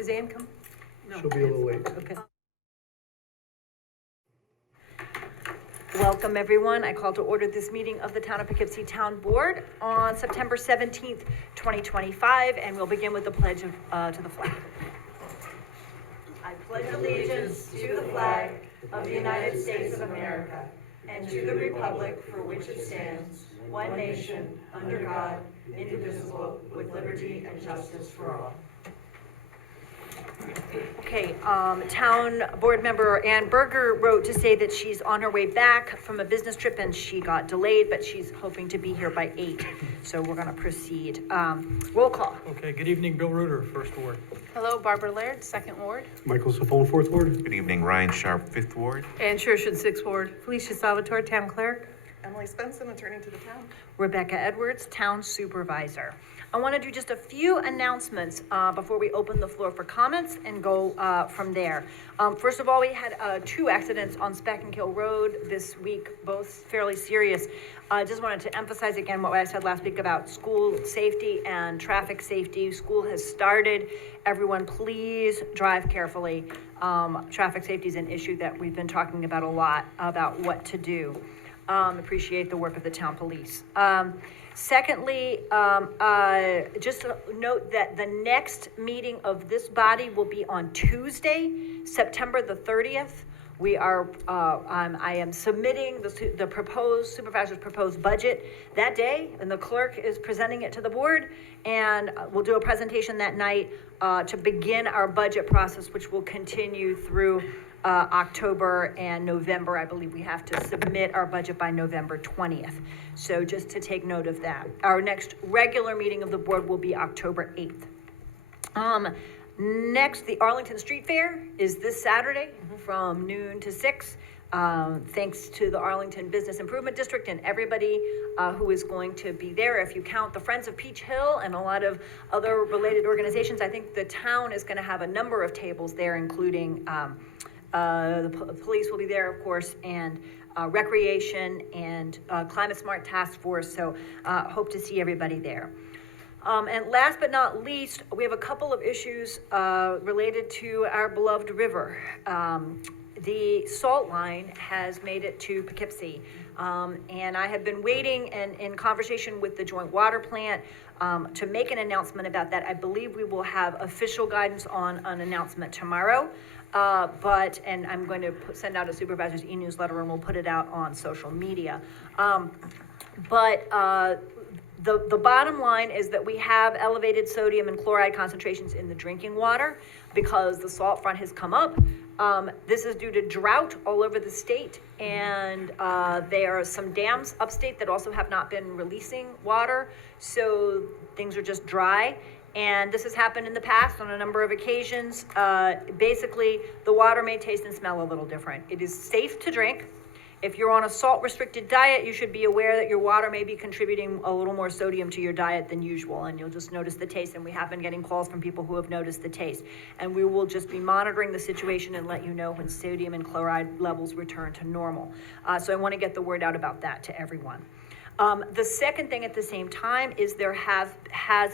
Is Ann coming? She'll be a little late. Okay. Welcome, everyone. I call to order this meeting of the Town of Poughkeepsie Town Board on September 17th, 2025, and we'll begin with the pledge to the flag. I pledge allegiance to the flag of the United States of America and to the republic for which it stands, one nation, under God, indivisible, with liberty and justice for all. Okay, Town Board Member Ann Berger wrote to say that she's on her way back from a business trip and she got delayed, but she's hoping to be here by 8. So we're gonna proceed. Roll call. Okay, good evening, Bill Reuter, First Ward. Hello, Barbara Laird, Second Ward. Michael Safone, 4th Ward. Good evening, Ryan Sharp, 5th Ward. Ann Shershon, Sixth Ward. Felicia Salvatore, Town Clerk. Emily Spencer, attorney to the town. Rebecca Edwards, Town Supervisor. I want to do just a few announcements before we open the floor for comments and go from there. First of all, we had 2 accidents on Speck and Kill Road this week, both fairly serious. I just wanted to emphasize again what I said last week about school safety and traffic safety. School has started. Everyone, please drive carefully. Traffic safety is an issue that we've been talking about a lot, about what to do. Appreciate the work of the town police. Secondly, just to note that the next meeting of this body will be on Tuesday, September the 30th. We are, I am submitting the proposed, supervisor's proposed budget that day, and the clerk is presenting it to the board, and we'll do a presentation that night to begin our budget process, which will continue through October and November. I believe we have to submit our budget by November 20th. So just to take note of that. Our next regular meeting of the board will be October 8th. Next, the Arlington Street Fair is this Saturday from noon to 6. Thanks to the Arlington Business Improvement District and everybody who is going to be there. If you count the Friends of Peach Hill and a lot of other related organizations, I think the town is going to have a number of tables there, including the police will be there, of course, and recreation and climate smart task force. So hope to see everybody there. And last but not least, we have a couple of issues related to our beloved river. The salt line has made it to Poughkeepsie. And I have been waiting and in conversation with the joint water plant to make an announcement about that. I believe we will have official guidance on an announcement tomorrow. And I'm going to send out a supervisor's e-newsletter and we'll put it out on social media. The bottom line is that we have elevated sodium and chloride concentrations in the drinking water because the salt front has come up. This is due to drought all over the state, and there are some dams upstate that also have not been releasing water, so things are just dry. And this has happened in the past on a number of occasions. Basically, the water may taste and smell a little different. It is safe to drink. If you're on a salt-restricted diet, you should be aware that your water may be contributing a little more sodium to your diet than usual, and you'll just notice the taste, and we have been getting calls from people who have noticed the taste. And we will just be monitoring the situation and let you know when sodium and chloride levels return to normal. So I want to get the word out about that to everyone. The second thing at the same time is there has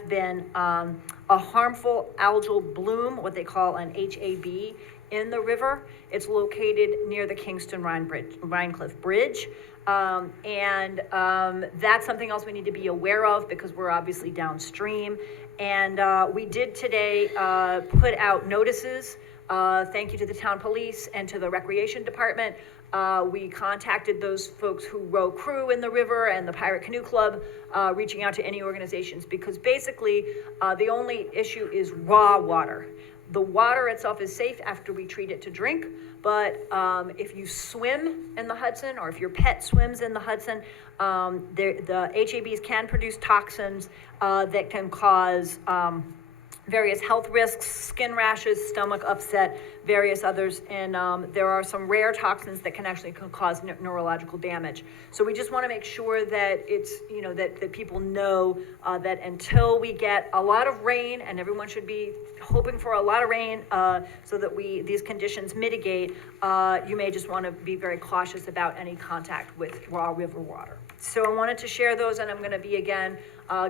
been a harmful algal bloom, what they call an HAB, in the river. It's located near the Kingston Rhinecliff Bridge. That's something else we need to be aware of because we're obviously downstream. And we did today put out notices. Thank you to the town police and to the recreation department. We contacted those folks who row crew in the river and the Pirate Canoe Club, reaching out to any organizations because basically the only issue is raw water. The water itself is safe after we treat it to drink, but if you swim in the Hudson or if your pet swims in the Hudson, the HABs can produce toxins that can cause various health risks, skin rashes, stomach upset, various others, and there are some rare toxins that can actually cause neurological damage. So we just want to make sure that it's, that people know that until we get a lot of rain, and everyone should be hoping for a lot of rain so that these conditions mitigate, you may just want to be very cautious about any contact with raw river water. So I wanted to share those, and I'm gonna be again,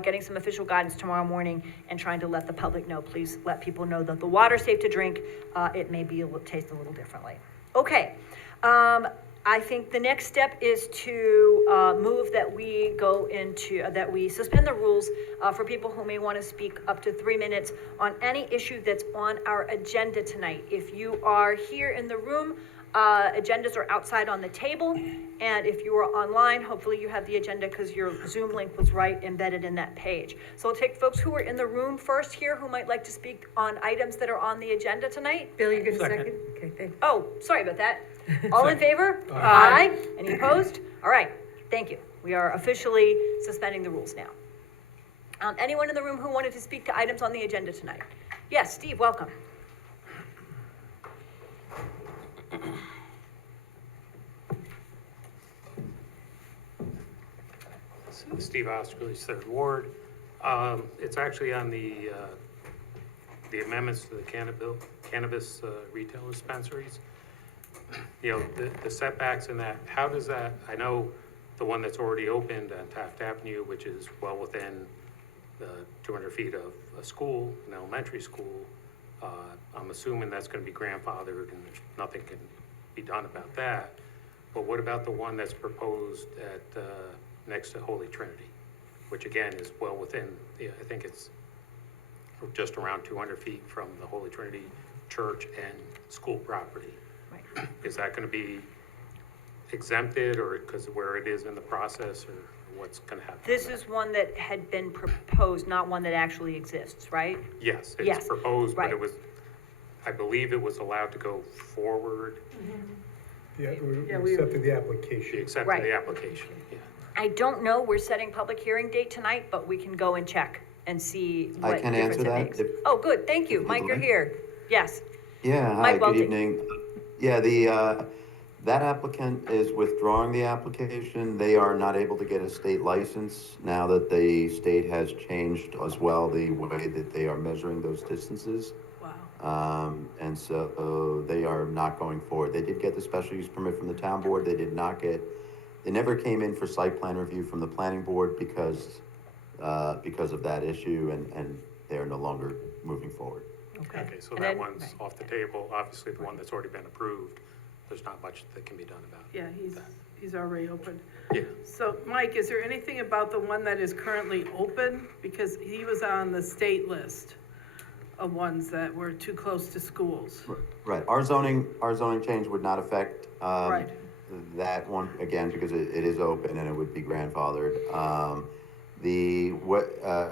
getting some official guidance tomorrow morning and trying to let the public know. Please let people know that the water's safe to drink. It may taste a little differently. Okay, I think the next step is to move that we that we suspend the rules for people who may want to speak up to 3 minutes on any issue that's on our agenda tonight. If you are here in the room, agendas are outside on the table. And if you are online, hopefully you have the agenda because your Zoom link was right embedded in that page. So I'll take folks who are in the room first here who might like to speak on items that are on the agenda tonight. Bill, you're gonna Second. second? Okay, thanks. Oh, sorry about that. All in favor? Aye. Any opposed? All right, thank you. We are officially suspending the rules now. Anyone in the room who wanted to speak to items on the agenda tonight? Yes, Steve, welcome. Steve Osterley's Third Ward. It's actually on the amendments to the cannabis retail dispensaries. You know, the setbacks in that, how does that, I know the one that's already opened on Taft Avenue, which is well within the 200 feet of a school, an elementary school. I'm assuming that's gonna be grandfathered and nothing can be done about that. But what about the one that's proposed at, next to Holy Trinity, which again is well within, I think it's just around 200 feet from the Holy Trinity Church and school property. Right. Is that gonna be exempted, or because of where it is in the process, or what's gonna happen? This is one that had been proposed, not one that actually exists, right? Yes, Yes, it's proposed, but right. it was, I believe it was allowed to go forward. Yeah, Yeah, we we- accepted the She application. accepted Right. the application, yeah. I don't know, we're setting public hearing date tonight, but we can go and check and see I what can difference answer it that makes. if- Oh, good, thank you. if Mike, you'd you're like. here. Yes, Yeah, hi, Mike good Welty. evening. Yeah, that applicant is withdrawing the application. They are not able to get a state license now that the state has changed as well the way that they are measuring those distances. Wow. And so they are not going forward. They did get the special use permit from the town board. They never came in for site plan review from the planning board because of that issue, and they're no longer moving forward. okay. Okay, so And that then- one's right. off the table. Obviously, the one that's already been approved, there's not much that can be done about it. Yeah, he's already open. Yeah, So, Mike, is there anything about the one that is currently open? Because he was on the state list of ones that were too close to schools. Right, our zoning change would not affect, Right. that one, again, because it is open and it would be grandfathered.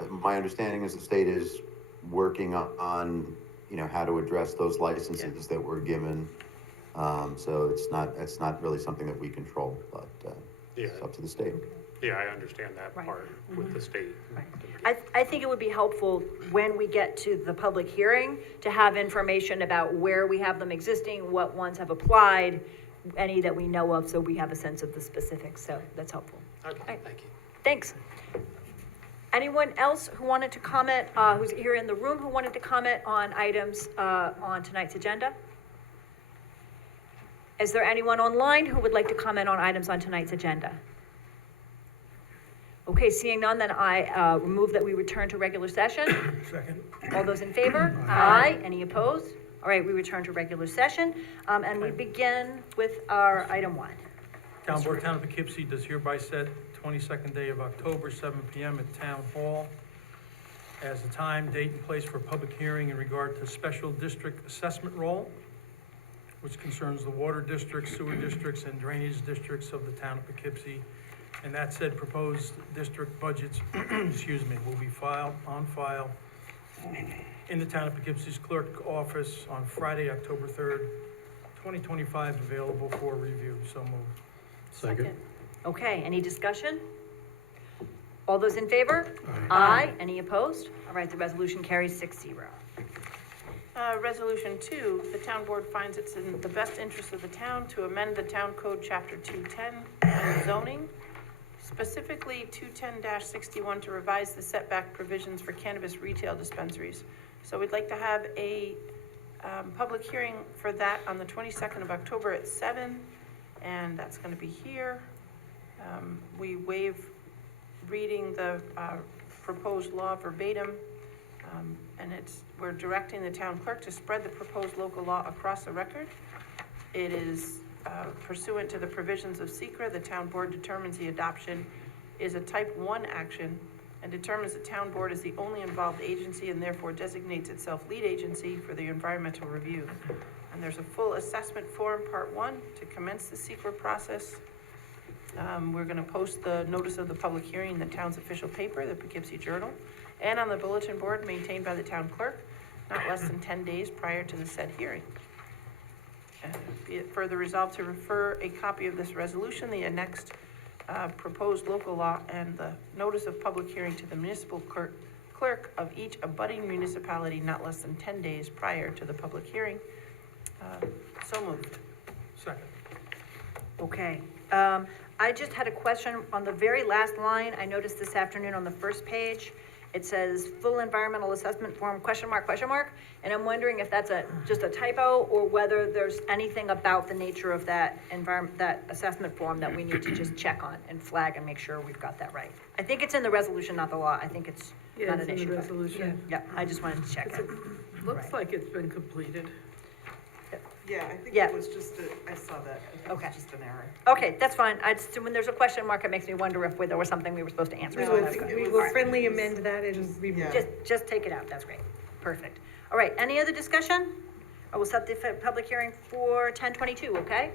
My understanding is the state is working on, how to address those licenses that were given. So it's not really something that we control, but, Yeah. it's up to the state. yeah, I understand that Right. part with the state. Right. I think it would be helpful when we get to the public hearing to have information about where we have them existing, what ones have applied, any that we know of, so we have a sense of the specifics, so that's helpful. Okay, Right. thank you. Thanks. Anyone else who wanted to comment, who's here in the room, who wanted to comment on items on tonight's agenda? Is there anyone online who would like to comment on items on tonight's agenda? Okay, seeing none, then I move that we return to regular session. Second. All those in favor? Aye. Any opposed? All right, we return to regular session, and we begin with our item 1. Town Board, Town of Poughkeepsie does hereby set 22nd day of October, 7 PM at Town Hall as the time, date, and place for public hearing in regard to special district assessment roll, which concerns the water districts, sewer districts, and drainage districts of the town of Poughkeepsie. And that said, proposed district budgets, excuse me, will be on file in the town of Poughkeepsie's clerk office on Friday, October 3rd, 2025, available for review. So moved. Second. Okay, any discussion? All those in favor? Aye. Any opposed? All right, the resolution carries 6-0. Resolution 2, the town board finds it's in the best interest of the town to amend the town code chapter 210 and zoning, specifically 210-61 to revise the setback provisions for cannabis retail dispensaries. So we'd like to have a public hearing for that on the 22nd of October at 7, and that's going to be here. We waive reading the proposed law verbatim, and we're directing the town clerk to spread the proposed local law across the record. It is pursuant to the provisions of SECRA. The town board determines the adoption is a type 1 action and determines the town board is the only involved agency and therefore designates itself lead agency for the environmental review. And there's a full assessment form, part 1, to commence the SECRA process. We're gonna post the notice of the public hearing in the town's official paper, the Poughkeepsie Journal, and on the bulletin board maintained by the town clerk, not less than 10 days prior to the said hearing. Be it further resolved to refer a copy of this resolution, the annexed proposed local law, and the notice of public hearing to the municipal clerk of each abutting municipality not less than 10 days prior to the public hearing. So moved. Second. Okay. I just had a question on the very last line. I noticed this afternoon on the first page, it says full environmental assessment form, question mark, and I'm wondering if that's just a typo or whether there's anything about the nature of that that assessment form that we need to just check on and flag and make sure we've got that right. I think it's in the resolution, not the law. I think it's not an issue. the resolution. Yeah, I just wanted to check it. Looks like it's been completed. Yeah, I think Yeah. it was just I saw that. I think it Okay. was just an error. Okay, that's fine. When there's a question mark, it makes me wonder if there was something we were supposed to answer. No, So I that's think good. it We was- will friendly amend that and Yeah. Just take it out, that's great, perfect. All right, any other discussion? I will set the public hearing for 10:22, okay?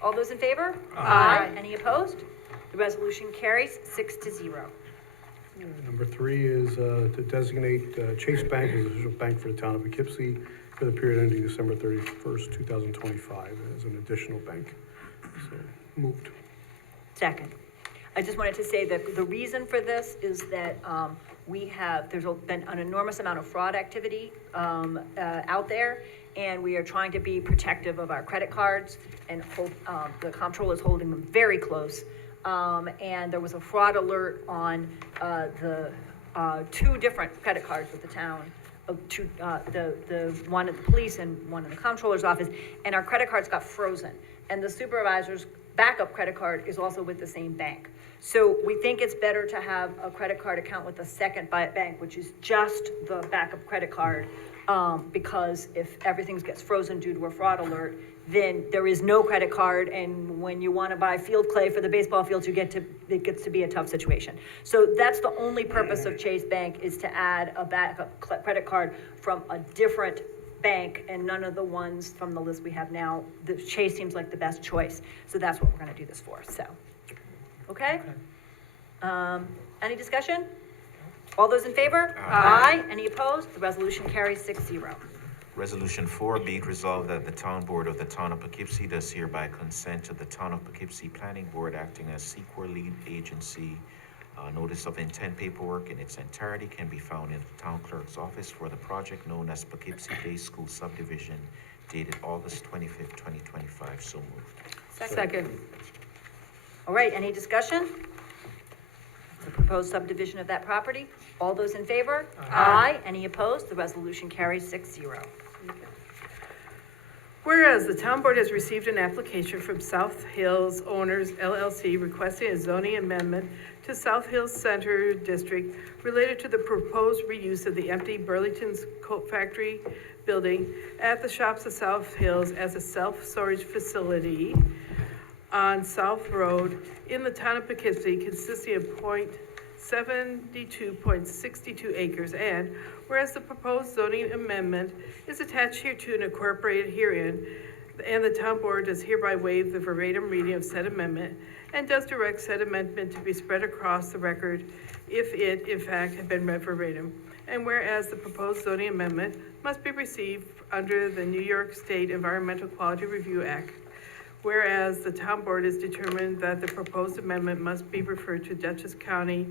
All those in favor? Aye. Any opposed? The resolution carries 6-0. Number 3 is to designate Chase Bank as official bank for the town of Poughkeepsie for the period ending December 31st, 2025, as an additional bank. So, moved. Second. I just wanted to say that the reason for this is that there's been an enormous amount of fraud activity out there, and we are trying to be protective of our credit cards, and the comptroller is holding them very close. And there was a fraud alert on the 2 different credit cards with the town, the one at the police and one in the comptroller's office, and our credit cards got frozen. And the supervisor's backup credit card is also with the same bank. So we think it's better to have a credit card account with a second bank, which is just the backup credit card, because if everything gets frozen due to a fraud alert, then there is no credit card, and when you want to buy field clay for the baseball fields, it gets to be a tough situation. So that's the only purpose of Chase Bank, is to add a backup credit card from a different bank, and none of the ones from the list we have now. The Chase seems like the best choice, so that's what we're going to do this for, so. Okay? Any discussion? All those in favor? Aye. Any opposed? The resolution carries 6-0. Resolution 4, be it resolved that the town board of the town of Poughkeepsie does hereby consent to the town of Poughkeepsie Planning Board acting as SEQA lead agency. Notice of intent paperwork in its entirety can be found in the town clerk's office for the project known as Poughkeepsie Day School Subdivision dated August 25th, 2025. So moved. Second. All right, any discussion? The proposed subdivision of that property. All those in favor? Aye. Any opposed? The resolution carries 6-0. Whereas the town board has received an application from South Hills Owners LLC requesting a zoning amendment to South Hills Center District related to the proposed reuse of the empty Burlington's Coat Factory building at the Shops of South Hills as a self-storage facility on South Road in the town of Poughkeepsie, consisting of 72.62 acres, and whereas the proposed zoning amendment is attached hereto and incorporated herein, and the town board does hereby waive the verbatim reading of said amendment, and does direct said amendment to be spread across the record if it, in fact, had been read verbatim. And whereas the proposed zoning amendment must be received under the New York State Environmental Quality Review Act, whereas the town board has determined that the proposed amendment must be referred to Dutchess County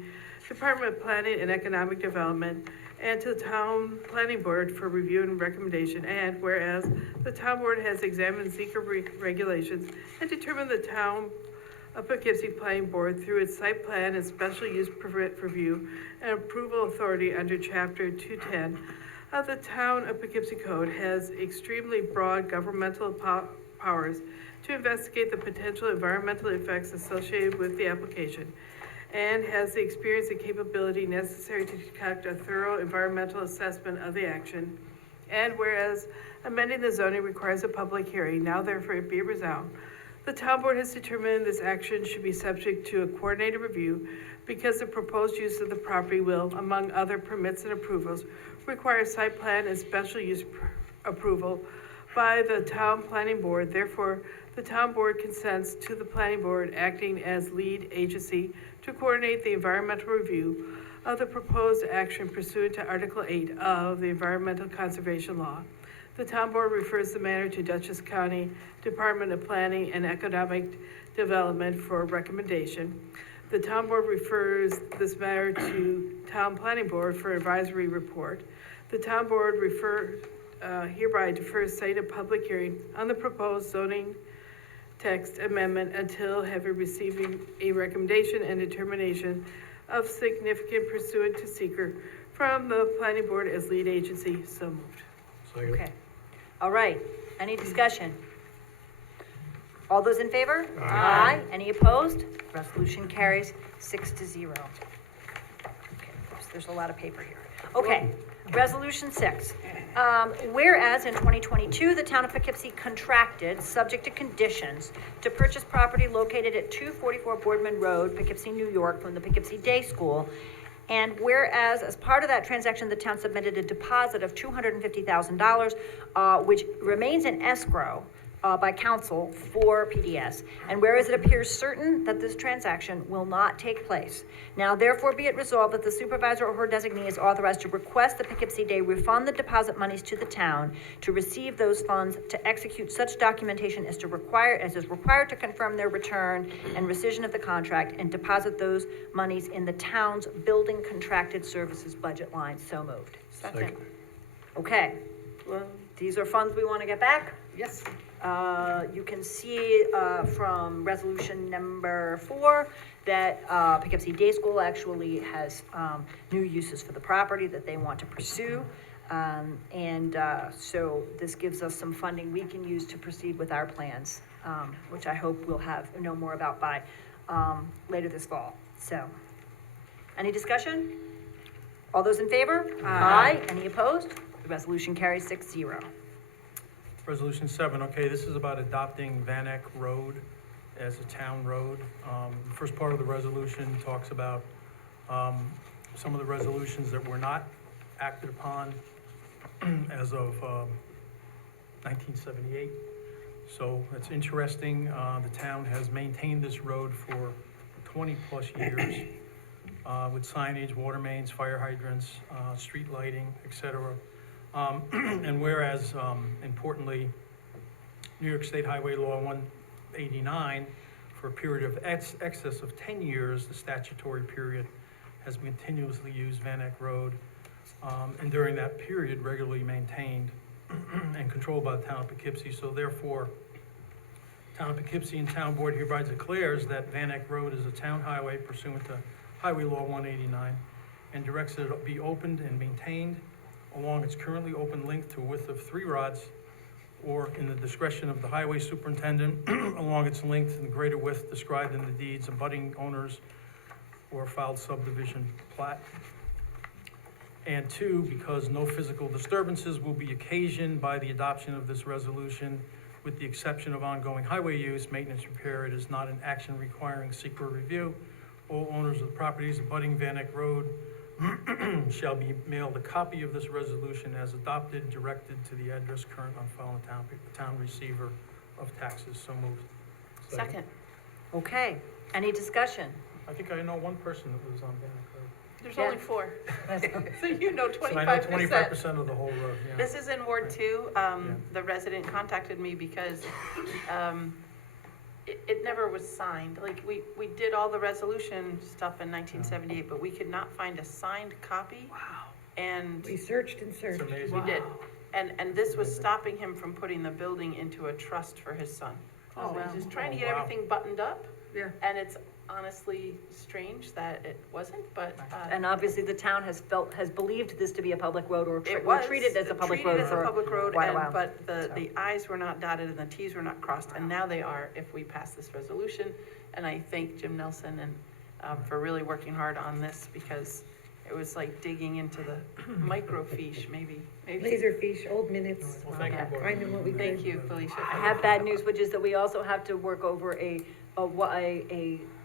Department of Planning and Economic Development and to the town planning board for review and recommendation, and whereas the town board has examined SEQA regulations and determined the town of Poughkeepsie Planning Board through its site plan and special use permit review and approval authority under Chapter 210 of the Town of Poughkeepsie Code has extremely broad governmental powers, to investigate the potential environmental effects associated with the application, and has the experience and capability necessary to conduct a thorough environmental assessment of the action. And whereas amending the zoning requires a public hearing, now therefore be it resolved, the town board has determined this action should be subject to a coordinated review because the proposed use of the property will, among other permits and approvals, require site plan and special use approval by the town planning board. Therefore, the town board consents to the planning board acting as lead agency to coordinate the environmental review of the proposed action pursuant to Article 8 of the Environmental Conservation Law. The town board refers the matter to Dutchess County Department of Planning and Economic Development for recommendation. The town board refers this matter to town planning board for advisory report. The town board hereby defers site of public hearing on the proposed zoning text amendment until having receiving a recommendation and determination of significant pursuant to seeker from the planning board as lead agency. So moved. Second. Okay. All right. Any discussion? All those in favor? Aye. Any opposed? Resolution carries 6-0. Okay, oops, there's a lot of paper here. Okay, Resolution 6. Whereas in 2022, the town of Poughkeepsie contracted, subject to conditions, to purchase property located at 244 Boardman Road, Poughkeepsie, New York, from the Poughkeepsie Day School. And whereas, as part of that transaction, the town submitted a deposit of $250,000, which remains in escrow by council for PDS. And whereas it appears certain that this transaction will not take place, now therefore be it resolved that the supervisor or her designee is authorized to request the Poughkeepsie Day refund the deposit monies to the town, to receive those funds, to execute such documentation as is required to confirm their return and rescission of the contract, and deposit those monies in the town's building contracted services budget line. So moved. Second. Okay, Well, these are funds we want to get back. yes. You can see from resolution number 4 that Poughkeepsie Day School actually has new uses for the property that they want to pursue. So this gives us some funding we can use to proceed with our plans, which I hope we'll know more about by later this fall. So, any discussion? All those in favor? Aye. Any opposed? The resolution carries 6-0. Resolution 7, okay, this is about adopting Van Eck Road as a town road. The first part of the resolution talks about some of the resolutions that were not acted upon as of 1978. So it's interesting, the town has maintained this road for 20-plus years with signage, water mains, fire hydrants, street lighting, et cetera. And whereas, importantly, New York State Highway Law 189, for a period of excess of 10 years, the statutory period, has continuously used Van Eck Road, and during that period, regularly maintained and controlled by the town of Poughkeepsie. So therefore, town of Poughkeepsie and town board hereby declares that Van Eck Road is a town highway pursuant to Highway Law 189, and directs it to be opened and maintained along its currently open length to a width of 3 rods, or in the discretion of the highway superintendent, along its length and greater width described in the deeds abutting owners or filed subdivision plat. And 2, because no physical disturbances will be occasioned by the adoption of this resolution, with the exception of ongoing highway use, maintenance, repair, it is not an action requiring secret review. All owners of the properties abutting Van Eck Road shall be mailed a copy of this resolution as adopted, directed to the address current on file in town receiver of taxes. So moved. Second. Okay, any discussion? I think I know one person that lives on Van Eck Road. There's Yeah. only 4. So you know So I know 25%. 25% of the whole road, yeah. This is in Ward 2. The resident contacted me because it never was signed. Like, we did all the resolution stuff in 1978, but we could not find a signed copy. Wow. And We searched and It's searched. amazing. we did. And this was stopping him from putting the building into a trust for his son. Oh, wow. He's just trying to Oh, get wow. everything buttoned up, Yeah. and it's honestly strange that it wasn't, but, And obviously, the town has believed this to be a public road or it was. treated as a public road treated as a for public road, quite a and- while. But the So. i's were not dotted and the t's were not crossed, and now they are if we pass this resolution. And I thank Jim Nelson and, for really working hard on this, because it was like digging into the microfiche, maybe. Laserfish, old minutes. Well, thank you, Okay. Board. Finding what we Thank could. you, Felicia. I have bad news, which is that we also have to work over a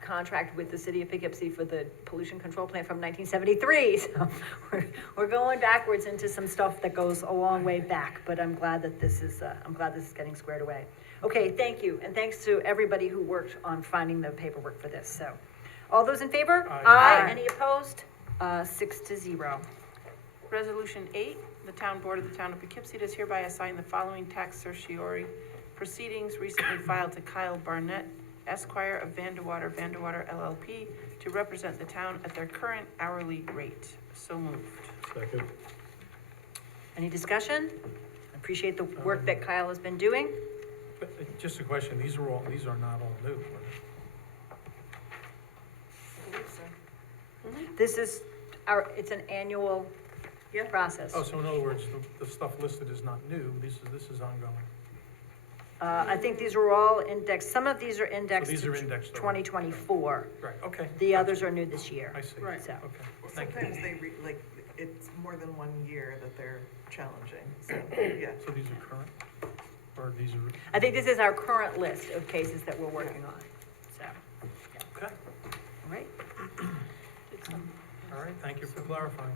contract with the city of Poughkeepsie for the pollution control plant from 1973. So we're going backwards into some stuff that goes a long way back, but I'm glad that this is getting squared away. Okay, thank you, and thanks to everybody who worked on finding the paperwork for this, so. All those in favor? Aye. Any opposed? 6-0. Resolution 8, the town board of the town of Poughkeepsie does hereby assign the following tax certiorari proceedings recently filed to Kyle Barnett, Esquire of Vandewater LLP, to represent the town at their current hourly rate. So moved. Second. Any discussion? I appreciate the work that Kyle has been doing. But, just a question, these are not all new. This is it's an annual process. Oh, so in other words, the stuff listed is not new, this is ongoing. I think these are all indexed, some of these are indexed these to are indexed already. 2024. Right, okay. The others are new this year. I see. Right. So, Okay, Well, thank you. sometimes it's more than 1 year that they're challenging, so, yeah. So these are current, or these are, I think this is our current list of cases that we're working on, so, okay, all right. all right, thank you for clarifying.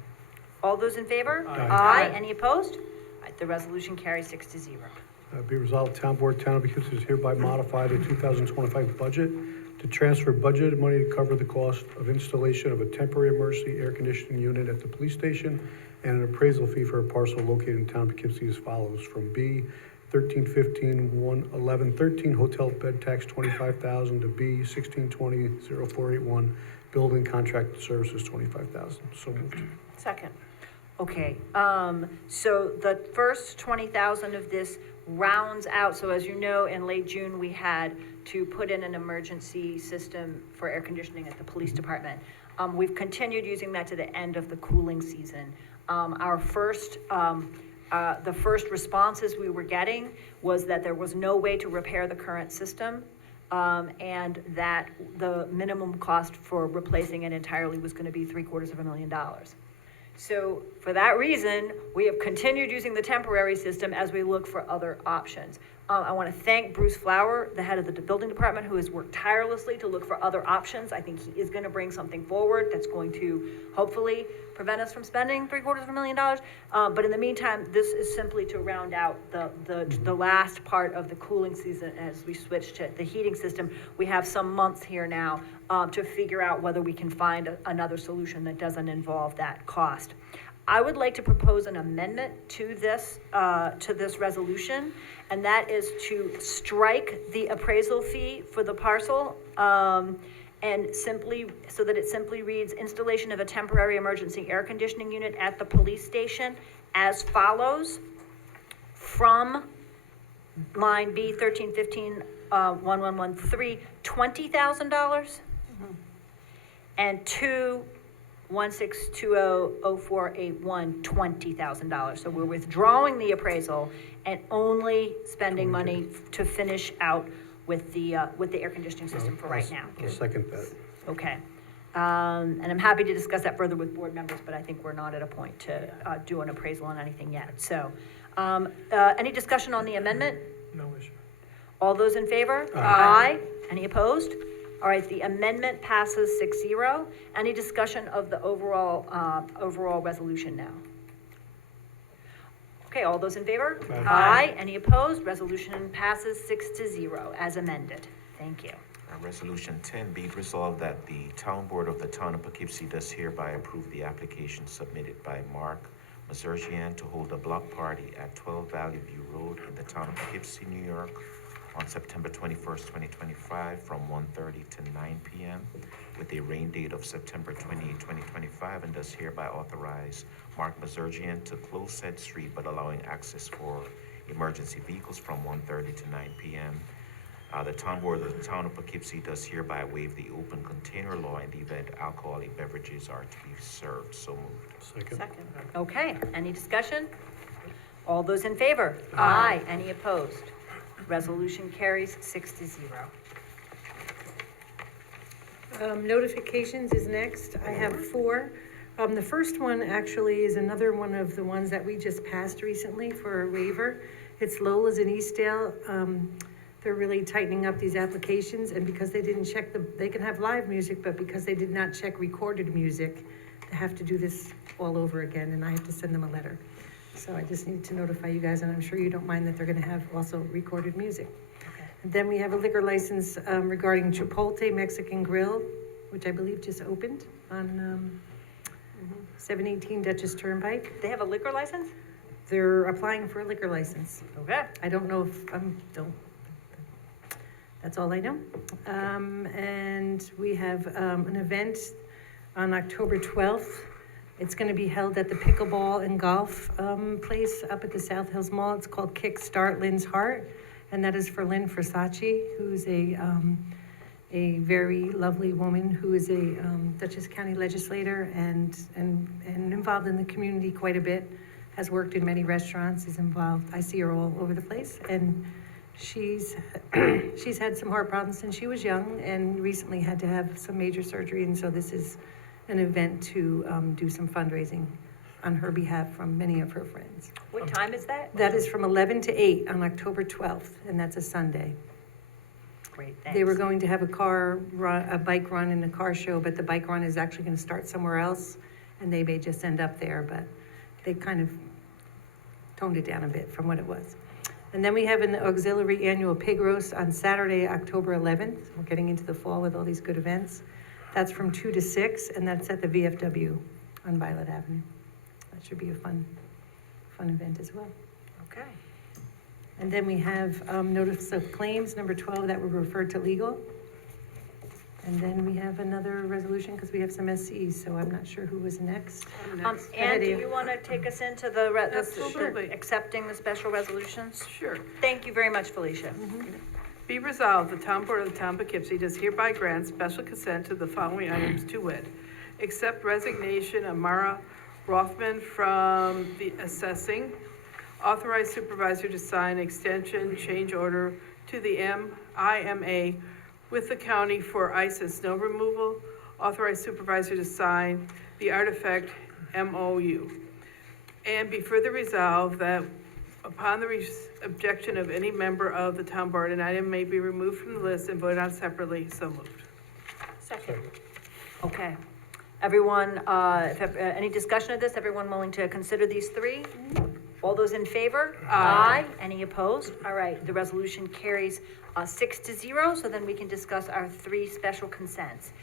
All those in favor? Aye. Any opposed? All right, the resolution carries 6-0. Be resolved, Town Board, Town of Poughkeepsie is hereby modify the 2025 budget to transfer budgeted money to cover the cost of installation of a temporary emergency air conditioning unit at the police station and an appraisal fee for a parcel located in Town of Poughkeepsie as follows. From B, 1315-11113, hotel bed tax 25,000 to B, 1620-0481, building contract services 25,000. So moved. Second. Okay, so the first 20,000 of this rounds out, so as you know, in late June, we had to put in an emergency system for air conditioning at the police department. We've continued using that to the end of the cooling season. The first responses we were getting was that there was no way to repair the current system, and that the minimum cost for replacing it entirely was gonna be $750,000. So for that reason, we have continued using the temporary system as we look for other options. I want to thank Bruce Flower, the head of the building department, who has worked tirelessly to look for other options. I think he is going to bring something forward that's going to hopefully prevent us from spending $750,000. But in the meantime, this is simply to round out the last part of the cooling season as we switch to the heating system. We have some months here now to figure out whether we can find another solution that doesn't involve that cost. I would like to propose an amendment to this resolution, and that is to strike the appraisal fee for the parcel, and simply, so that it simply reads, installation of a temporary emergency air conditioning unit at the police station as follows. From line B, 1315-1113, $20,000, and 216200481, $20,000. So we're withdrawing the appraisal and only spending money to finish out with the air conditioning system for right now. I'll second that. Okay. And I'm happy to discuss that further with board members, but I think we're not at a point to do an appraisal on anything yet. So, any discussion on the amendment? No issue. All those in favor? Aye. Any opposed? All right, the amendment passes 6-0. Any discussion of the overall resolution now? Okay, all those in favor? Aye. Any opposed? Resolution passes 6-0 as amended. Thank you. Resolution 10, be it resolved that the Town Board of the Town of Poughkeepsie does hereby approve the application submitted by Mark Mazurjian to hold a block party at 12 Valley View Road in the town of Poughkeepsie, New York, on September 21st, 2025, from 1:30 to 9 p.m., with a rain date of September 28, 2025, and does hereby authorize Mark Mazurjian to close said street, but allowing access for emergency vehicles from 1:30 to 9 p.m., The town board of the town of Poughkeepsie does hereby waive the open container law in the event alcoholic beverages are to be served. So moved. Second. Second. Okay, any discussion? All those in favor? Aye. Any opposed? Resolution carries 6-0. Notifications is next. I have 4. The first one actually is another one of the ones that we just passed recently for a waiver. It's Lola's in Eastdale. They're really tightening up these applications, and because they didn't check they can have live music, but because they did not check recorded music, they have to do this all over again, and I have to send them a letter. So I just need to notify you guys, and I'm sure you don't mind that they're gonna have also recorded music. And then we have a liquor license regarding Chipotle Mexican Grill, which I believe just opened on 718 Dutchess Turnpike. They have a liquor license? They're applying for a liquor license. Okay. I don't know if, that's all I know. And we have an event on October 12th. It's gonna be held at the Pickleball and Golf place up at the South Hills Mall. It's called Kickstart Lynn's Heart, and that is for Lynn Versace, who's a very lovely woman who is a Dutchess County legislator and involved in the community quite a bit, has worked in many restaurants, is involved. I see her all over the place, and she's had some heart problems since she was young and recently had to have some major surgery, and so this is an event to do some fundraising on her behalf from many of her friends. What time is that? That is from 11 to 8 on October 12th, and that's a Sunday. Great, thanks. They were going to have a bike run and a car show, but the bike run is actually gonna start somewhere else, and they may just end up there, but they kind of toned it down a bit from what it was. And then we have an auxiliary annual pig roast on Saturday, October 11th. We're getting into the fall with all these good events. That's from 2 to 6, and that's at the VFW on Violet Avenue. That should be a fun event as well. Okay. And then we have notice of claims, number 12, that were referred to legal. And then we have another resolution, because we have some SCs, so I'm not sure who was next. Ann, do you want to take us into the Absolutely. accepting the special resolutions? Sure. Thank you very much, Felicia. Be resolved, the town board of the town of Poughkeepsie does hereby grant special consent to the following items to wit. Accept resignation of Mara Rothman from the assessing. Authorize supervisor to sign extension change order to the IMA with the county for ice and snow removal. Authorize supervisor to sign the artifact MOU. And be further resolved that upon the objection of any member of the town board, an item may be removed from the list and voted on separately. So moved. Second. Okay. Everyone, any discussion of this? Everyone willing to consider these 3? All those in favor? Aye. Any opposed? All right, the resolution carries 6-0, so then we can discuss our 3 special consents.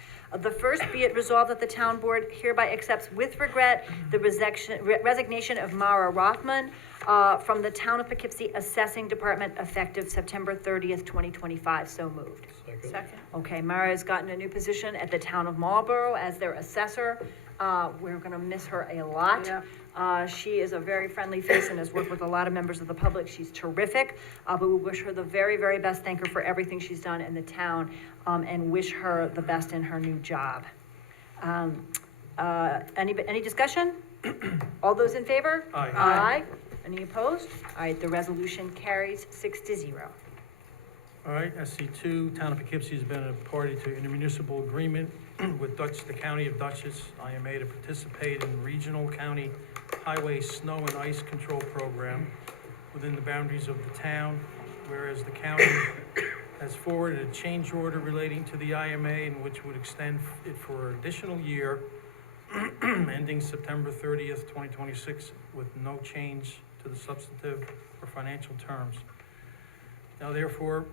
The first, be it resolved that the town board hereby accepts with regret the resignation of Mara Rothman from the town of Poughkeepsie Assessing Department effective September 30th, 2025. So moved. Second. Okay, Mara has gotten a new position at the town of Marlborough as their assessor. We're gonna miss her a lot. Yeah. She is a very friendly face and has worked with a lot of members of the public. She's terrific, but we wish her the very, very best. Thank her for everything she's done in the town, and wish her the best in her new job. Any discussion? All those in favor? Aye. Aye. Any opposed? All right, the resolution carries 6-0. All right, SC2, Town of Poughkeepsie has been a party to intermunicipal agreement with the County of Dutchess, IMA, to participate in regional county highway snow and ice control program within the boundaries of the town, whereas the county has forwarded a change order relating to the IMA, in which would extend it for an additional year, ending September 30th, 2026, with no change to the substantive or financial terms. Now therefore,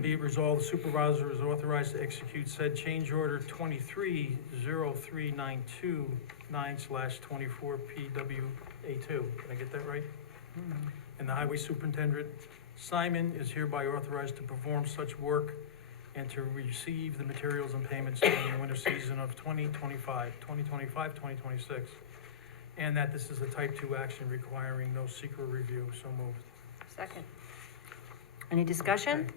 be it resolved, the supervisor is authorized to execute said change order 23-0392-9/24 PWA2. Did I get that right? And the highway superintendent, Simon, is hereby authorized to perform such work and to receive the materials and payments during the winter season of 2025-2026. And that this is a type 2 action requiring no secret review. So moved. Second. Any discussion?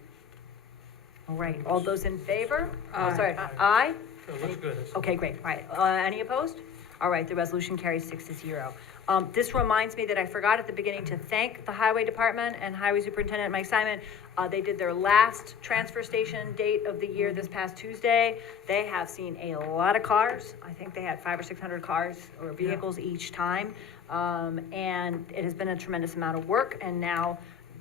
All right, all those in favor? Oh, Aye. sorry, aye? It looks good. It's- Okay, great, all right. Any opposed? All right, the resolution carries 6-0. This reminds me that I forgot at the beginning to thank the Highway Department and Highway Superintendent Mike Simon. They did their last transfer station date of the year this past Tuesday. They have seen a lot of cars. I think they had 500 or 600 cars or vehicles each time. And it has been a tremendous amount of work, and now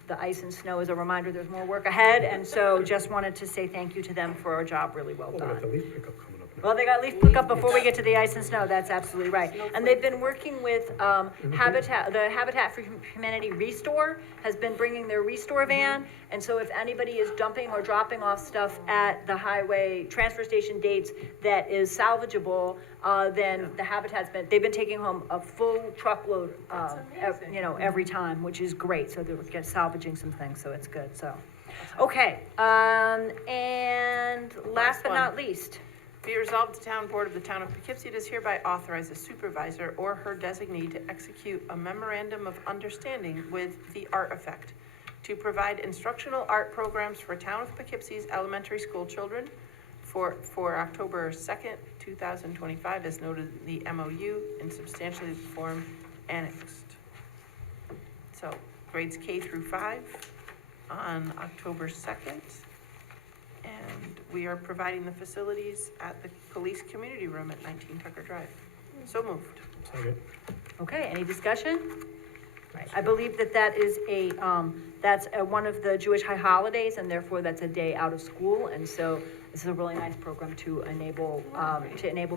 the ice and snow is a reminder there's more work ahead. And so just wanted to say thank you to them for a job really well Oh, we done. got the leaf pickup coming up now. Well, they got leaf pickup before we get to the ice and snow, that's absolutely right. And they've been working with Habitat, the Habitat for Humanity Restore has been bringing their Restore van. And so if anybody is dumping or dropping off stuff at the highway transfer station dates that is salvageable, then the Habitat's they've been taking home a full truckload, every time, which is great. So they're salvaging some things, so it's good, so. Okay, and last but one. not least. Be resolved, the town board of the town of Poughkeepsie does hereby authorize a supervisor or her designee to execute a memorandum of understanding with The Art Effect to provide instructional art programs for town of Poughkeepsie's elementary school children for October 2nd, 2025, as noted in the MOU in substantially the form annexed. So grades K through 5 on October 2nd. And we are providing the facilities at the police community room at 19 Tucker Drive. So moved. Second. Okay, any discussion? Right, I believe that is that's one of the Jewish high holidays, and therefore that's a day out of school, and so this is a really nice program to enable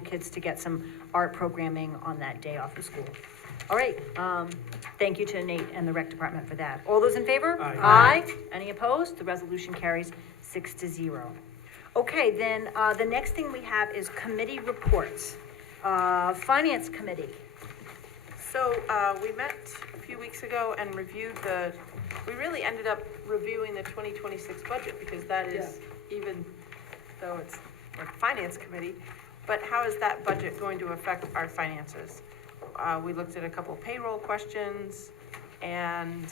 kids to get some art programming on that day off of school. All right, thank you to Nate and the rec department for that. All those in favor? Aye. Aye. Any opposed? The resolution carries 6-0. Okay, then, the next thing we have is committee reports. Finance Committee. So, we met a few weeks ago and reviewed we really ended up reviewing the 2026 budget, because that is, even though it's like Finance Committee, but how is that budget going to affect our finances? We looked at a couple payroll questions, and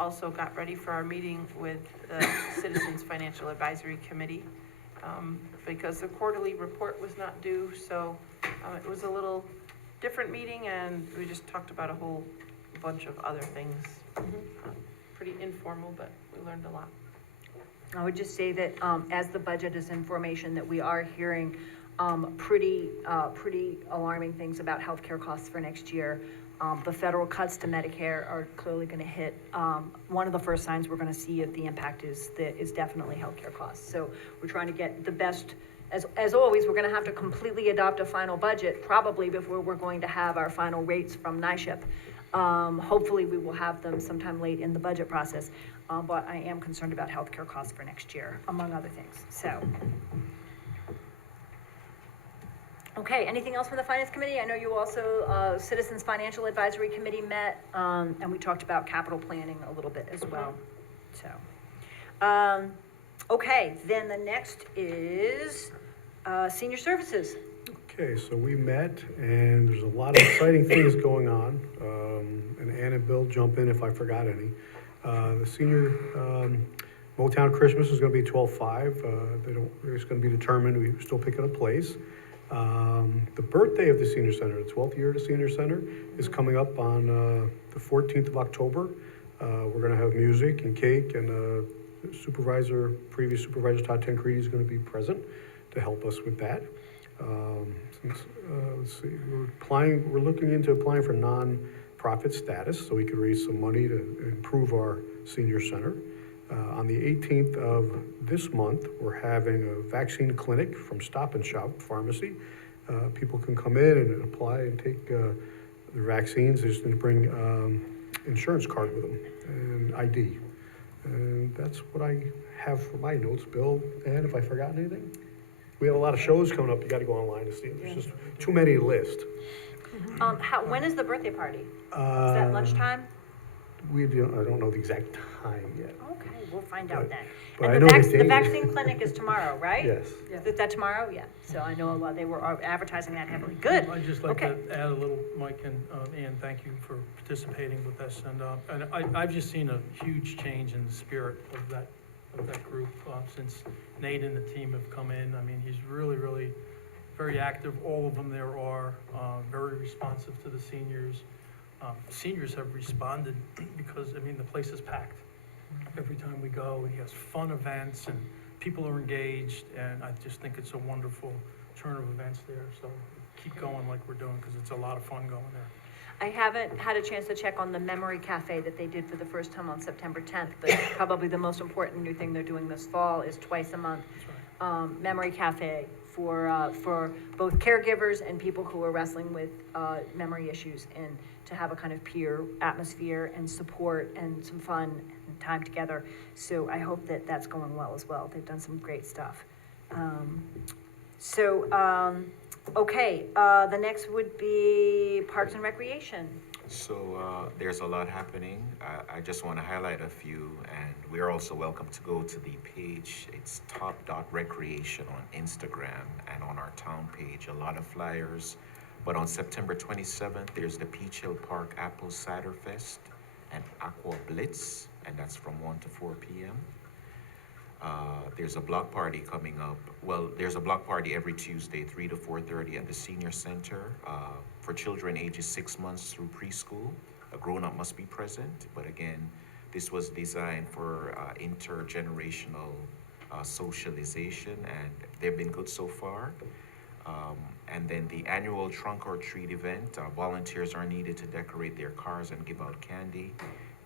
also got ready for our meeting with the Citizens Financial Advisory Committee, because the quarterly report was not due, so it was a little different meeting, and we just talked about a whole bunch of other things. Pretty informal, but we learned a lot. I would just say that, as the budget is in formation, that we are hearing, pretty alarming things about healthcare costs for next year. The federal cuts to Medicare are clearly gonna hit. One of the first signs we're gonna see of the impact is definitely healthcare costs. So we're trying to get the best, as always, we're gonna have to completely adopt a final budget, probably before we're going to have our final rates from NISHIP. Hopefully we will have them sometime late in the budget process, but I am concerned about healthcare costs for next year, among other things, so. Okay, anything else from the Finance Committee? I know you also, Citizens Financial Advisory Committee met, and we talked about capital planning a little bit as well, so. Okay, then the next is, Senior Services. Okay, so we met, and there's a lot of exciting things going on. And Ann and Bill, jump in if I forgot any. The senior Motown Christmas is gonna be 12/5. It's gonna be determined, we're still picking a place. The birthday of the senior center, the 12th year of the senior center, is coming up on the 14th of October. We're gonna have music and cake, and previous supervisor Todd Tancredi is gonna be present to help us with that. Let's see, we're looking into applying for non-profit status, so we could raise some money to improve our senior center. On the 18th of this month, we're having a vaccine clinic from Stop and Shop Pharmacy. People can come in and apply and take their vaccines. They just need to bring insurance card with them and ID. And that's what I have for my notes. Bill, Ann, if I forgot anything? We have a lot of shows coming up. You gotta go online to see them. There's just too many to list. When is the birthday party? Is that lunchtime? I don't know the exact time yet. Okay, we'll find out then. but I And know the the date. vaccine clinic is tomorrow, right? Yes. Is that tomorrow? Yeah. So I know a lot, they were advertising that heavily. Good. I'd just like Okay. to add a little, Mike and Ann, thank you for participating with us. And I've just seen a huge change in the spirit of of that group, since Nate and the team have come in. I mean, he's really, really very active. All of them there are, very responsive to the seniors. Seniors have responded because, I mean, the place is packed. Every time we go, and he has fun events, and people are engaged, and I just think it's a wonderful turn of events there. So keep going like we're doing, because it's a lot of fun going there. I haven't had a chance to check on the Memory Cafe that they did for the first time on September 10th, but probably the most important new thing they're doing this fall is twice a month. That's right. Memory Cafe for both caregivers and people who are wrestling with memory issues, and to have a kind of peer atmosphere and support and some fun and time together. So I hope that that's going well as well. They've done some great stuff. Okay, the next would be Parks and Recreation. So there's a lot happening. I just want to highlight a few, and we're also welcome to go to the page. It's top.recreation on Instagram and on our town page. A lot of flyers. But on September 27th, there's the Peach Hill Park Apple Cider Fest and Aqua Blitz, and that's from 1 to 4 p.m. There's a block party coming up. Well, there's a block party every Tuesday, 3 to 4:30 at the Senior Center for children ages 6 months through preschool. A grown-up must be present, but again, this was designed for intergenerational socialization, and they've been good so far. And then the annual Trunk or Treat event, volunteers are needed to decorate their cars and give out candy.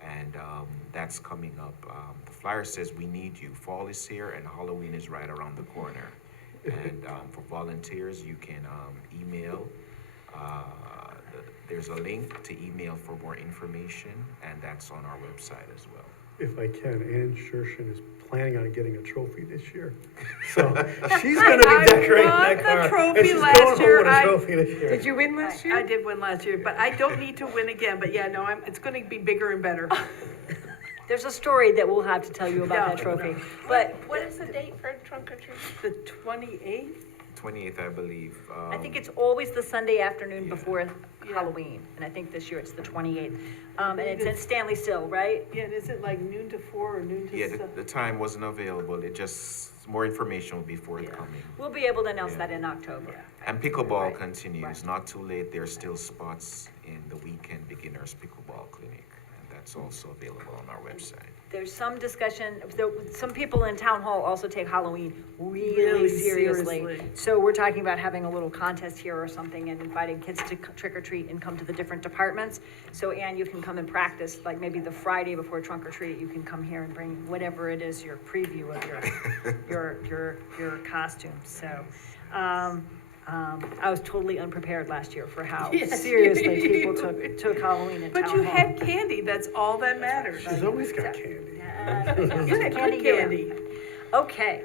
And that's coming up. The flyer says we need you. Fall is here and Halloween is right around the corner. And for volunteers, you can email. There's a link to email for more information, and that's on our website as well. If I can, Ann Shershin is planning on getting a trophy this year. So she's gonna be decorating that car. I won the trophy and she's last going home year. with a trophy this year. Did you win last year? I did win last year, but I don't need to win again, but yeah, no, it's gonna be bigger and better. There's a story that we'll have to tell you about that trophy. But What is the date for trunk or treat? The 28th? 28th, I believe. I think it's always the Sunday afternoon Yeah. before Yeah. Halloween, and I think this year it's the 28th. And it's in Stanley Still, right? Yeah, and is it like noon to 4 or noon to Yeah, 7? the time wasn't available. It just, more information will be forthcoming. We'll be able to announce Yeah. that in October. And pickleball Right. continues, Right. not too late, there's still spots in the weekend beginners pickleball clinic, and that's also available on our website. There's some discussion, so some people in town hall also take Halloween really Really seriously. seriously. So we're talking about having a little contest here or something and inviting kids to trick or treat and come to the different departments. So Ann, you can come and practice, like maybe the Friday before trunk or treat, you can come here and bring whatever it is, your preview of your costume, so. I was totally unprepared last year for how Yes. seriously people took Halloween at town But hall. you had candy, that's all that matters. She's always got candy. You had good candy. Okay,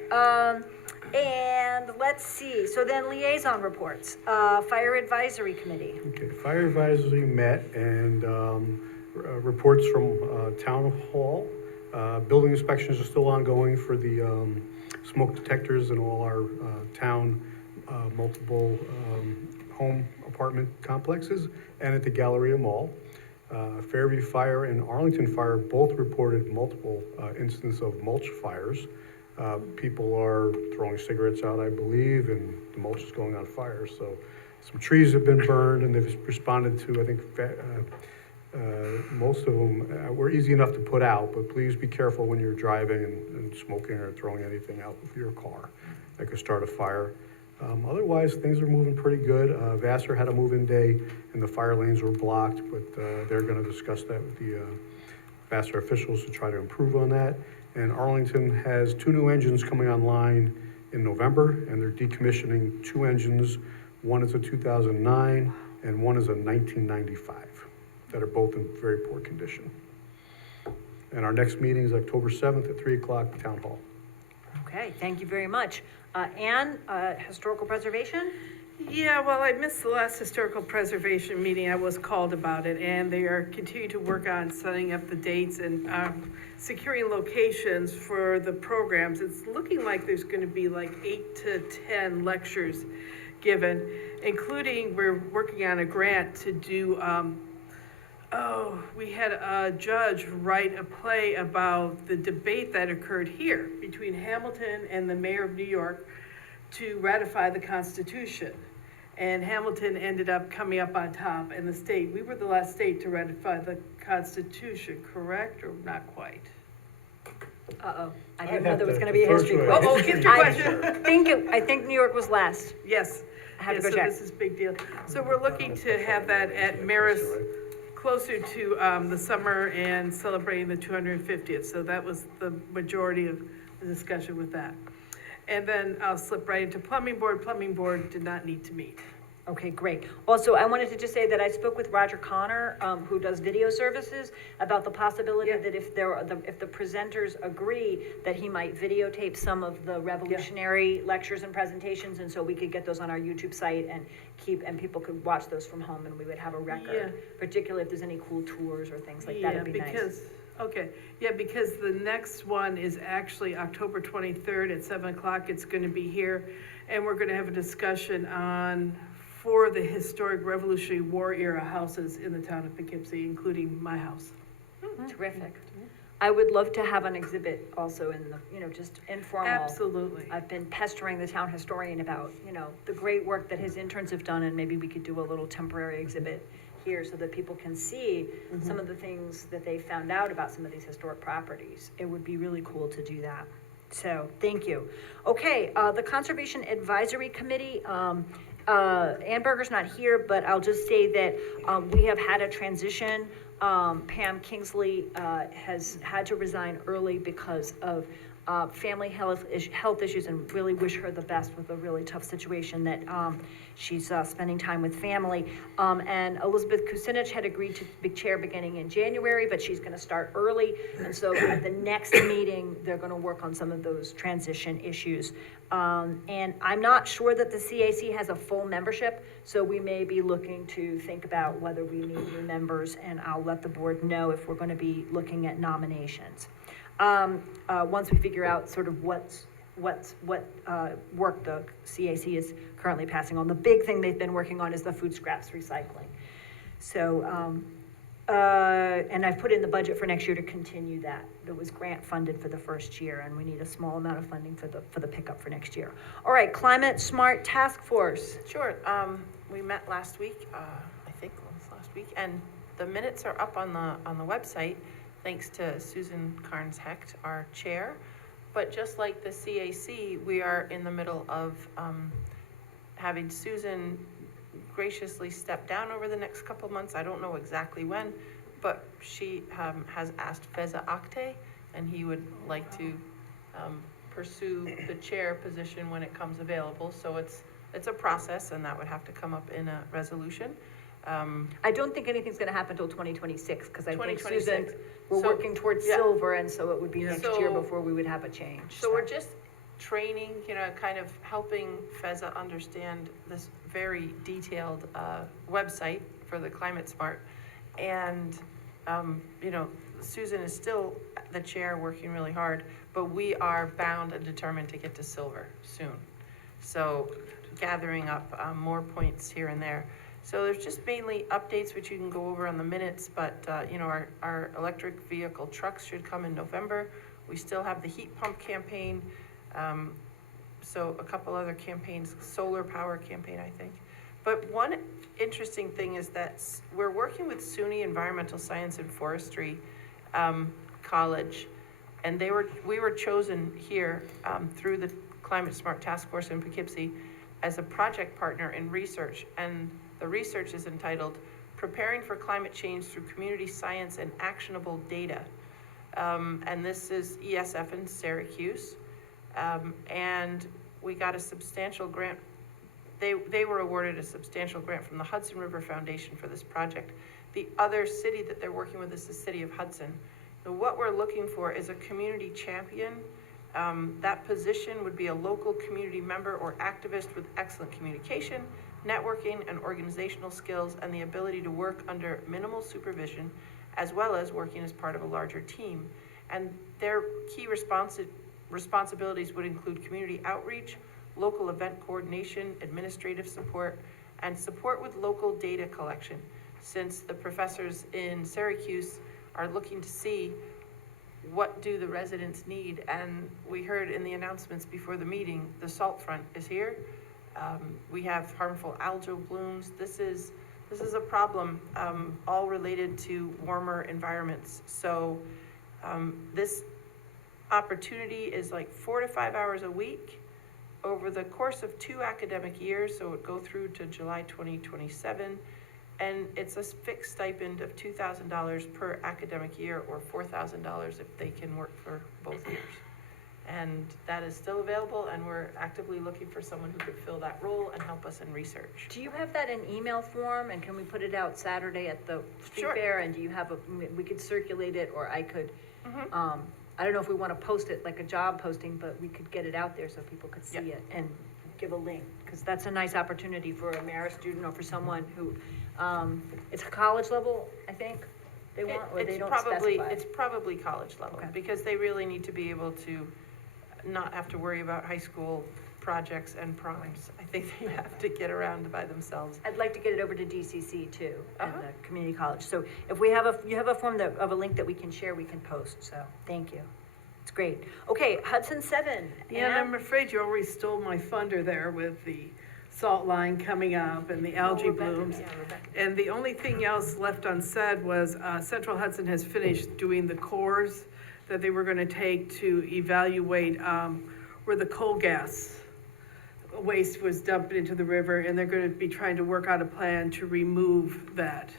and let's see, so then liaison reports, Fire Advisory Committee. Okay, Fire Advisory met and reports from Town Hall. Building inspections are still ongoing for the smoke detectors in all our town multiple home apartment complexes and at the Galleria Mall. Fairview Fire and Arlington Fire both reported multiple instances of mulch fires. People are throwing cigarettes out, I believe, and the mulch is going on fire. So some trees have been burned, and they've responded to, I think, most of them were easy enough to put out, but please be careful when you're driving and smoking or throwing anything out of your car that could start a fire. Otherwise, things are moving pretty good. Vassar had a move-in day and the fire lanes were blocked, but they're gonna discuss that with the Vassar officials to try to improve on that. And Arlington has 2 new engines coming online in November, and they're decommissioning 2 engines. One is a 2009 and one is a 1995 that are both in very poor condition. And our next meeting is October 7th at 3 o'clock, Town Hall. Okay, thank you very much. Ann, Historical Preservation? Yeah, well, I missed the last historical preservation meeting. I was called about it, and they are continuing to work on setting up the dates and securing locations for the programs. It's looking like there's gonna be like 8 to 10 lectures given, including we're working on a grant to do Oh, we had a judge write a play about the debate that occurred here between Hamilton and the mayor of New York to ratify the Constitution. And Hamilton ended up coming up on top, and the state, we were the last state to ratify the Constitution, correct, or not quite? Uh-oh, I I'd didn't know have there was to gonna be a defer history to it. question. Oh, history question. I think New York was last. Yes. I have to Yes, go so check. this is a big deal. So we're looking to have that at Marist, closer to the summer and celebrating the 250th. So that was the majority of the discussion with that. And then I'll slip right into plumbing board. Plumbing board did not need to meet. Okay, great. Also, I wanted to just say that I spoke with Roger Connor, who does video services, about the possibility Yeah. that if the presenters agree, that he might videotape some of the revolutionary lectures and presentations, and so we could get those on our YouTube site and people could watch those from home, and we would have a Yeah. record, particularly if there's any cool tours or things like that, it'd be nice. Because the next one is actually October 23rd at 7 o'clock. It's gonna be here. And we're gonna have a discussion for the historic Revolutionary War era houses in the town of Poughkeepsie, including my house. Terrific. I would love to have an exhibit also in the, just informal. Absolutely. I've been pestering the town historian about, the great work that his interns have done, and maybe we could do a little temporary exhibit here so that people can see some of the things that they found out about some of these historic properties. It would be really cool to do that. So, thank you. Okay, the Conservation Advisory Committee, Ann Berger's not here, but I'll just say that, we have had a transition. Pam Kingsley, has had to resign early because of, family health issues, and really wish her the best with a really tough situation that, she's, spending time with family. And Elizabeth Kucinich had agreed to be chair beginning in January, but she's gonna start early. And so at the next meeting, they're gonna work on some of those transition issues. And I'm not sure that the CAC has a full membership, so we may be looking to think about whether we need new members, and I'll let the board know if we're gonna be looking at nominations. Once we figure out sort of what work the CAC is currently passing on. The big thing they've been working on is the food scraps recycling. So, and I've put in the budget for next year to continue that. It was grant funded for the first year, and we need a small amount of funding for the pickup for next year. All right, Climate Smart Task Force. Sure, we met last week, I think it was last week, and the minutes are up on the website, thanks to Susan Carnes-Hecht, our chair. But just like the CAC, we are in the middle of, having Susan graciously step down over the next couple of months. I don't know exactly when, but she, has asked Feza Akte, and he would like to, pursue the chair position when it comes available. So it's a process, and that would have to come up in a resolution. I don't think anything's gonna happen until 2026, because I think Susan, 2026. we're So, working towards yeah. silver, and so it would be next year So- before we would have a change. So we're just training, kind of helping Feza understand this very detailed website for the Climate Smart. And, Susan is still the chair, working really hard, but we are bound and determined to get to silver soon. So gathering up more points here and there. So there's just mainly updates, which you can go over on the minutes, but, our electric vehicle trucks should come in November. We still have the heat pump campaign, so a couple other campaigns, solar power campaign, I think. But one interesting thing is that we're working with SUNY Environmental Science and Forestry College, and we were chosen here through the Climate Smart Task Force in Poughkeepsie as a project partner in research, and the research is entitled Preparing for Climate Change Through Community Science and Actionable Data. And this is ESF in Syracuse. And we got a substantial grant. They were awarded a substantial grant from the Hudson River Foundation for this project. The other city that they're working with is the city of Hudson. So what we're looking for is a community champion. That position would be a local community member or activist with excellent communication, networking, and organizational skills, and the ability to work under minimal supervision, as well as working as part of a larger team. And their key responsibilities would include community outreach, local event coordination, administrative support, and support with local data collection. since the professors in Syracuse are looking to see what do the residents need. And we heard in the announcements before the meeting, the salt front is here. We have harmful algal blooms. This is a problem, all related to warmer environments. So this opportunity is like 4 to 5 hours a week over the course of 2 academic years, so it would go through to July 2027. And it's a fixed stipend of $2,000 per academic year, or $4,000 if they can work for both years. And that is still available, and we're actively looking for someone who could fill that role and help us in research. Do you have that in email form, and can we put it out Saturday at the street Sure. fair? And do you have we could circulate it, or I could, Mhm. I don't know if we want to post it like a job posting, but we could get it out there so people could see Yep. it and give a link, because that's a nice opportunity for a Marist student or for someone who, it's college level, I think, they want, or they don't specify. It's probably college level, Okay. because they really need to be able to not have to worry about high school projects and proms. I think they have to get around by themselves. I'd like to get it over to DCC too, and Uh-huh. the community college. So if we have you have a form of a link that we can share, we can post, so, thank you. It's great. Okay, Hudson 7. Yeah, and Ann? I'm afraid you already stole my thunder there with the salt line coming up and the algae blooms. Yeah, Rebecca. And the only thing else left unsaid was, Central Hudson has finished doing the cores that they were gonna take to evaluate, where the coal gas waste was dumped into the river, and they're gonna be trying to work out a plan to remove that,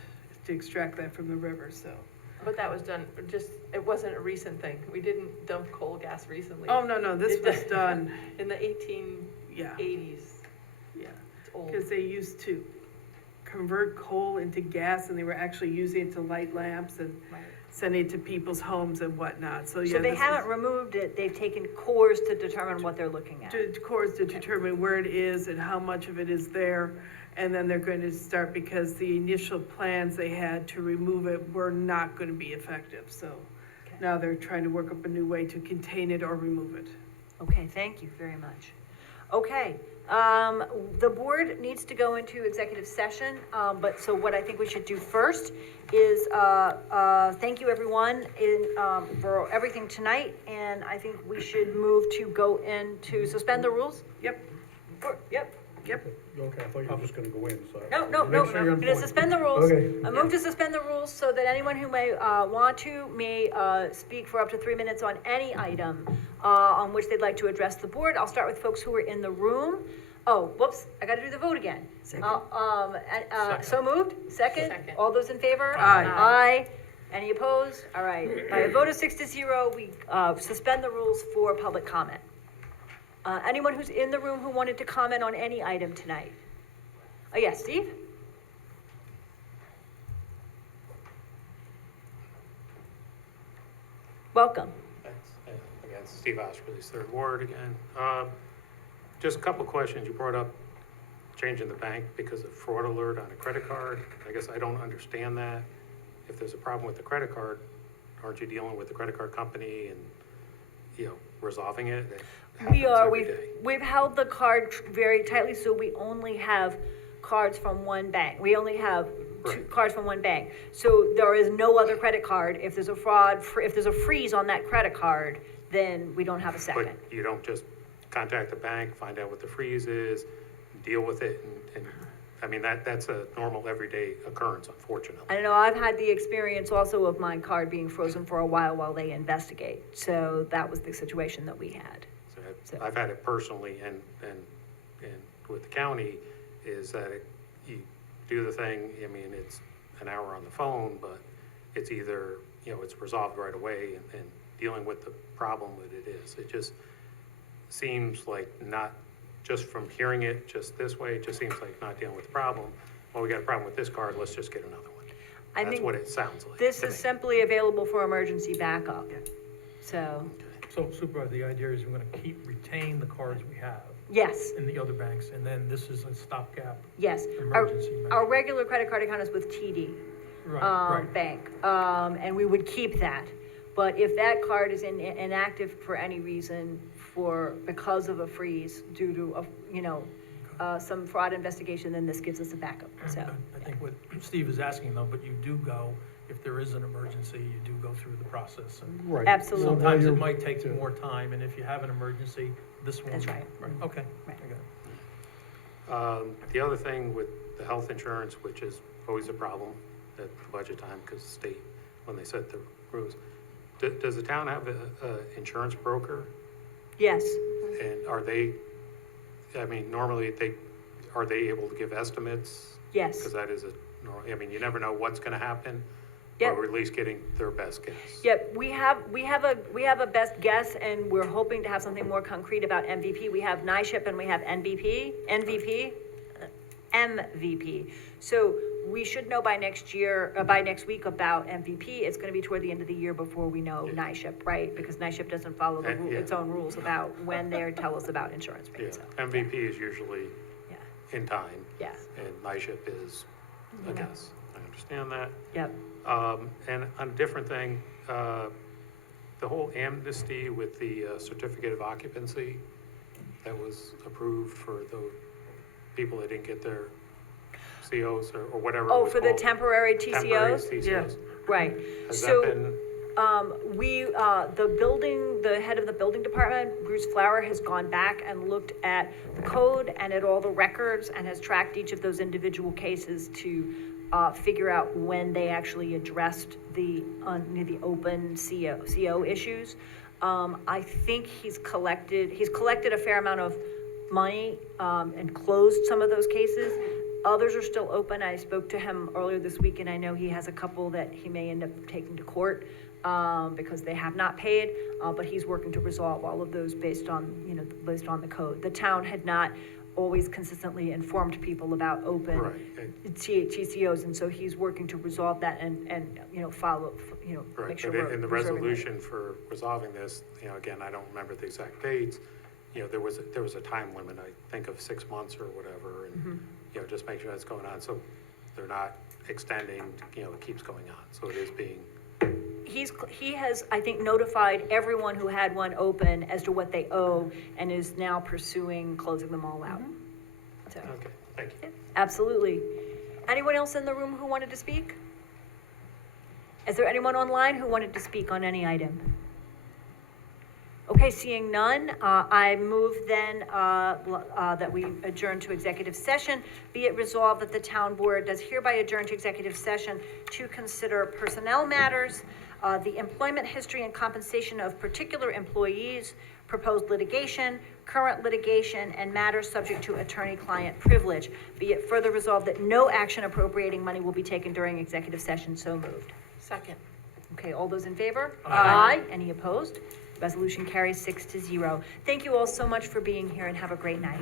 to extract that from the river, so. But that was done, it wasn't a recent thing. We didn't dump coal gas recently. Oh, no, this was done, In the 1880s. yeah. It's old. Because they used to convert coal into gas, and they were actually using it to light lamps and Right. sending it to people's homes and whatnot, so yeah. So they this haven't is- removed it, they've taken cores to determine what they're looking at. To cores to determine where it is and how much of it is there, and then they're going to start, because the initial plans they had to remove it were not going to be effective, so Okay. now they're trying to work up a new way to contain it or remove it. Okay, thank you very much. Okay, the board needs to go into executive session, but so what I think we should do first is, thank you everyone for everything tonight, and I think we should move to go into, suspend the rules? Yep, Yep. Okay, I thought you were just gonna go in, so. No, Make sure you're on I'm gonna point. suspend the rules. Okay. I move to suspend the rules so that anyone who may, want to may, speak for up to 3 minutes on any item, on which they'd like to address the board. I'll start with folks who are in the room. Oh, whoops, I gotta do the vote again. So moved? Second? Second. All those in favor? Aye. Aye. Any opposed? All right. By a vote of 6-0, we, suspend the rules for public comment. Anyone who's in the room who wanted to comment on any item tonight? Oh, yes, Steve? Welcome. Thanks. Again, Steve Oskerly's third ward again. Just a couple questions. You brought up changing the bank because of fraud alert on a credit card. I guess I don't understand that. If there's a problem with the credit card, aren't you dealing with the credit card company and, resolving it? That We happens are, every day. we've held the card very tightly, so we only have cards from one bank. We only have two Right. cards from one bank. So there is no other credit card. If there's a fraud, if there's a freeze on that credit card, then we don't have a second. But you don't just contact the bank, find out what the freeze is, deal with it, and I mean, that's a normal everyday occurrence, unfortunately. I know I've had the experience also of my card being frozen for a while they investigate. So that was the situation that we had. So I've had it personally, and with the county, is that you do the thing, I mean, it's an hour on the phone, but it's either, it's resolved right away, and dealing with the problem that it is. It just seems like not, just from hearing it just this way, it just seems like not dealing with the problem. Well, we got a problem with this card, let's just get another one. I That's think what it sounds like this to is me. simply available for emergency backup. So, So Supervisor, the idea is we're gonna retain the cards we have yes, in the other banks, and then this is a stopgap yes. Our, emergency our measure. regular credit card account is with TD. Right. Bank, and we would keep that. But if that card is inactive for any reason, because of a freeze due to, some fraud investigation, then this gives us a backup, so. I think what Steve is asking though, but you do go, if there is an emergency, you do go through the process. And Right. Absolutely. So while sometimes it you're- might take more time, and if you have an emergency, this one. That's right. Okay. Right. I got it. The other thing with the health insurance, which is always a problem at budget time, because the state, when they set the rules, does the town have a insurance broker? Yes, And are they, I mean, normally are they able to give estimates? yes. Because that is I mean, you never know what's gonna happen. Yep. Or at least getting their best guess. Yep, we have a best guess, and we're hoping to have something more concrete about MVP. We have NISHIP and we have MVP. So we should know by next week about MVP. It's gonna be toward the end of the year before we know Yeah. NISHIP, right? Because NISHIP doesn't follow Yeah. its own rules about when they tell us about insurance Yeah, rates, so, MVP is usually yeah, in time, yeah, and NISHIP is a guess. I understand that. yep. And on a different thing, the whole amnesty with the certificate of occupancy that was approved for the people that didn't get their COs or whatever it Oh, was for the called. temporary Temporary TCOs? TCOs. Right. Has So, that been, the head of the building department, Bruce Flower, has gone back and looked at the code and at all the records and has tracked each of those individual cases to figure out when they actually addressed the open CO issues. I think he's collected a fair amount of money, and closed some of those cases. Others are still open. I spoke to him earlier this week, and I know he has a couple that he may end up taking to court, because they have not paid, but he's working to resolve all of those based on the code. The town had not always consistently informed people about open right, TCOs, and so he's working to resolve that and follow, right, make sure but we're in the preserving it. resolution for resolving this, again, I don't remember the exact dates, there was a time limit, I think of 6 months or whatever, and, just make sure that's going on, so they're not extending, it keeps going on, so it is being, He has, I think, notified everyone who had one open as to what they owe and is now pursuing closing them all out. So, okay, thank you. absolutely. Anyone else in the room who wanted to speak? Is there anyone online who wanted to speak on any item? Okay, seeing none, I move then that we adjourn to executive session. Be it resolved that the town board does hereby adjourn to executive session to consider personnel matters, the employment history and compensation of particular employees, proposed litigation, current litigation, and matters subject to attorney-client privilege. Be it further resolved that no action appropriating money will be taken during executive session. So moved. Second. Okay, all those in favor? Aye. Any opposed? Resolution carries 6-0. Thank you all so much for being here, and have a great night.